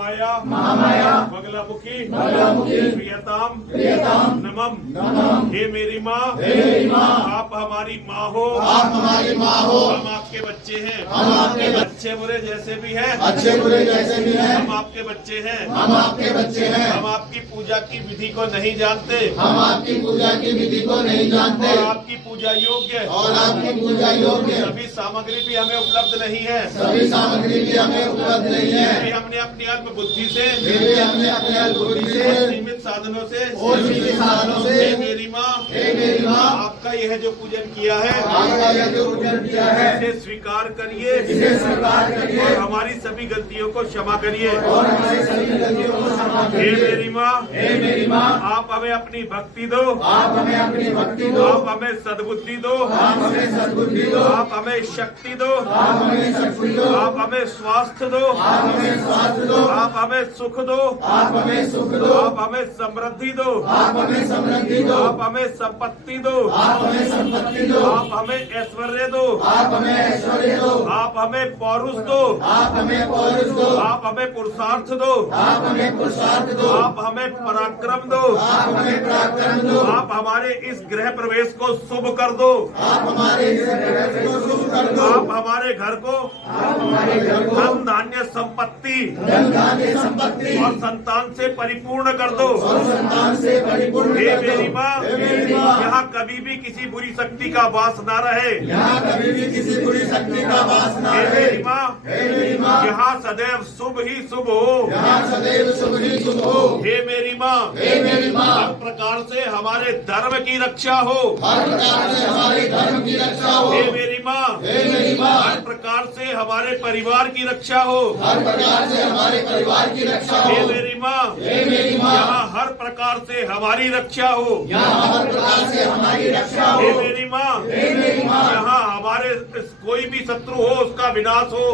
महामाया बगलामुखी प्रियताम नमम। हे मेरी माँ आप हमारी माँ हो, हम आपके बच्चे हैं, अच्छे बुरे जैसे भी हैं, हम आपके बच्चे हैं, हम आपकी पूजा की विधि को नहीं जानते, और आपकी पूजा योग्य सभी सामग्री भी हमें उपलब्ध नहीं है, फिर हमने अपनी अल्प बुद्धि से सीमित साधनों से हे मेरी माँ आपका यह जो पूजन किया है इसे स्वीकार करिए और हमारी सभी गलतियों को क्षमा करिए। हे मेरी माँ आप हमें अपनी भक्ति दो, आप हमें सद्बुद्धि दो, आप हमें शक्ति दो, आप हमें स्वास्थ्य दो, आप हमें सुख दो, आप हमें समृद्धि दो, आप हमें संपत्ति दो, आप हमें ऐश्वर्य दो, आप हमें पौरुष दो, आप हमें पुरुषार्थ दो, आप हमें पराक्रम दो, आप हमारे इस गृह प्रवेश को शुभ कर दो, आप हमारे घर को धन धान्य संपत्ति और संतान से परिपूर्ण कर दो। हे मेरी माँ यहाँ कभी भी किसी बुरी शक्ति का वास न रहे, हे मेरी माँ यहाँ सदैव शुभ ही शुभ हो, हे मेरी माँ हर प्रकार से हमारे धर्म की रक्षा हो, हे मेरी माँ हर प्रकार से हमारे परिवार की रक्षा हो, हे मेरी माँ यहाँ हर प्रकार से हमारी रक्षा हो, हे मेरी माँ यहाँ हमारे कोई भी शत्रु हो उसका विनाश हो,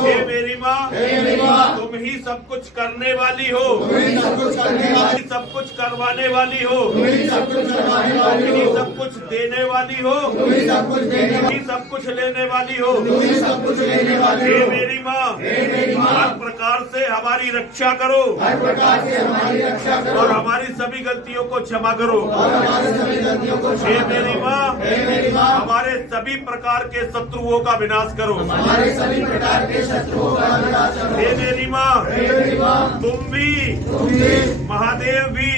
हे मेरी माँ तुम ही सब कुछ करने वाली हो, सब कुछ करवाने वाली हो, तुम ही सब कुछ देने वाली हो, तुम ही सब कुछ लेने वाली हो, हे मेरी माँ हर प्रकार से हमारी रक्षा करो और हमारी सभी गलतियों को क्षमा करो। हे मेरी माँ हमारे सभी प्रकार के शत्रुओं का विनाश करो। हे मेरी माँ तुम भी महादेव भी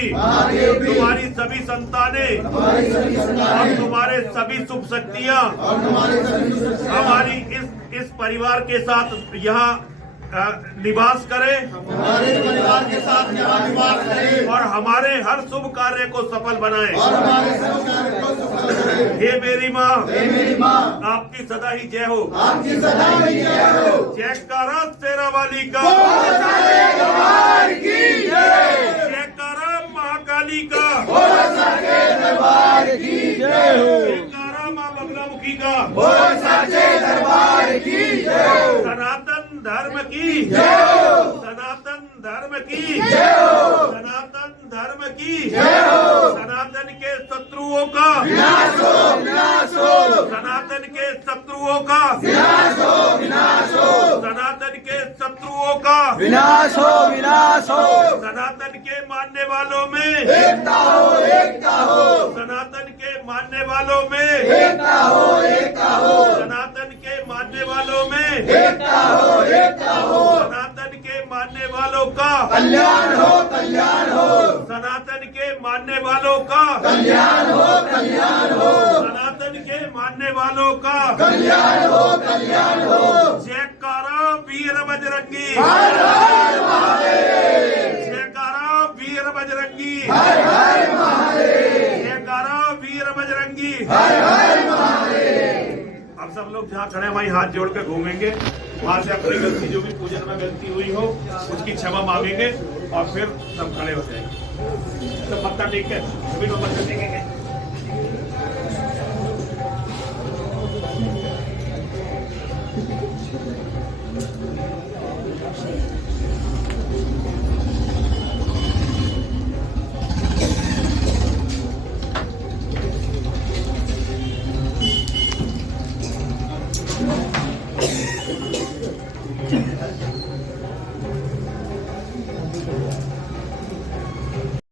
तुम्हारी सभी संतानें और तुम्हारे सभी शुभ शक्तियाँ हमारी इस परिवार के साथ यहाँ निवास करे और हमारे हर शुभ कार्य को सफल बनाए। हे मेरी माँ आपकी सदा ही जय हो, जयकारा शेरा वाली का, जयकारा महाकाली का, जयकारा माँ बगलामुखी का, सनातन धर्म की सनातन धर्म की सनातन धर्म की सनातन के शत्रुओं का सनातन के शत्रुओं का सनातन के शत्रुओं का विनाश हो सनातन के मानने वालों में एकता हो सनातन के मानने वालों में सनातन के मानने वालों में सनातन के मानने वालों का कल्याण हो सनातन के मानने वालों का कल्याण हो सनातन के मानने वालों का कल्याण हो जयकारा वीर बजरंगी, जयकारा वीर बजरंगी, जयकारा वीर बजरंगी। अब सब लोग जहाँ खड़े हैं वहीं हाथ जोड़ के घूमेंगे, वहां से अपनी गलती जो भी पूजन में गलती हुई हो उसकी क्षमा मांगेंगे और फिर सब खड़े हो जाएंगे। सब मत्था टेक के सभी लोग मत्था टेकेंगे।